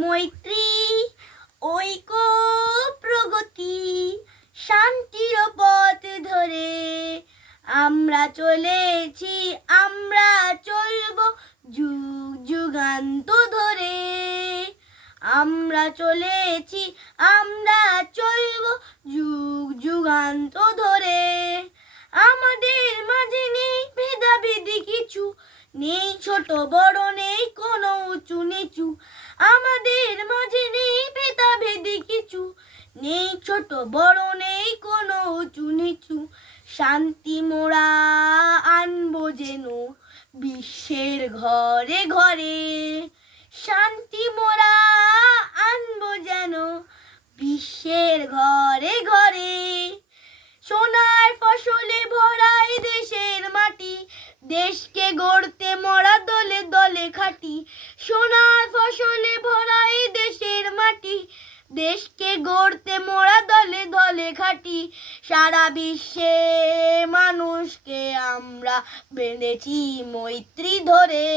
মৈত্রী, ঐক্য, প্রগতি, শান্তির পথ ধরে আমরা চলেছি, আমরা চলব যুগ যুগান্ত ধরে। আমরা চলেছি, আমরা চলব যুগ যুগান্ত ধরে। আমাদের মাঝে নেই ভেদাভেদি কিছু, নেই ছোট বড়, নেই কোনো উঁচু নিচু। আমাদের মাঝে নেই ভেদাভেদি কিছু, নেই ছোট বড়, নেই কোনো উঁচু নিচু। শান্তি মোরা আনবো যেন বিশ্বের ঘরে ঘরে। শান্তি মোরা আনবো যেন বিশ্বের ঘরে ঘরে। সোনার ফসলে ভরা এই দেশের মাটি, দেশকে গড়তে মোরা দলে দলে খাটি। সোনার ফসলে ভরা এই দেশের মাটি, দেশকে গড়তে মোরা দলে দলে খাটি। সারা বিশ্বে মানুষকে আমরা বেঁধেছি মৈত্রী ধরে।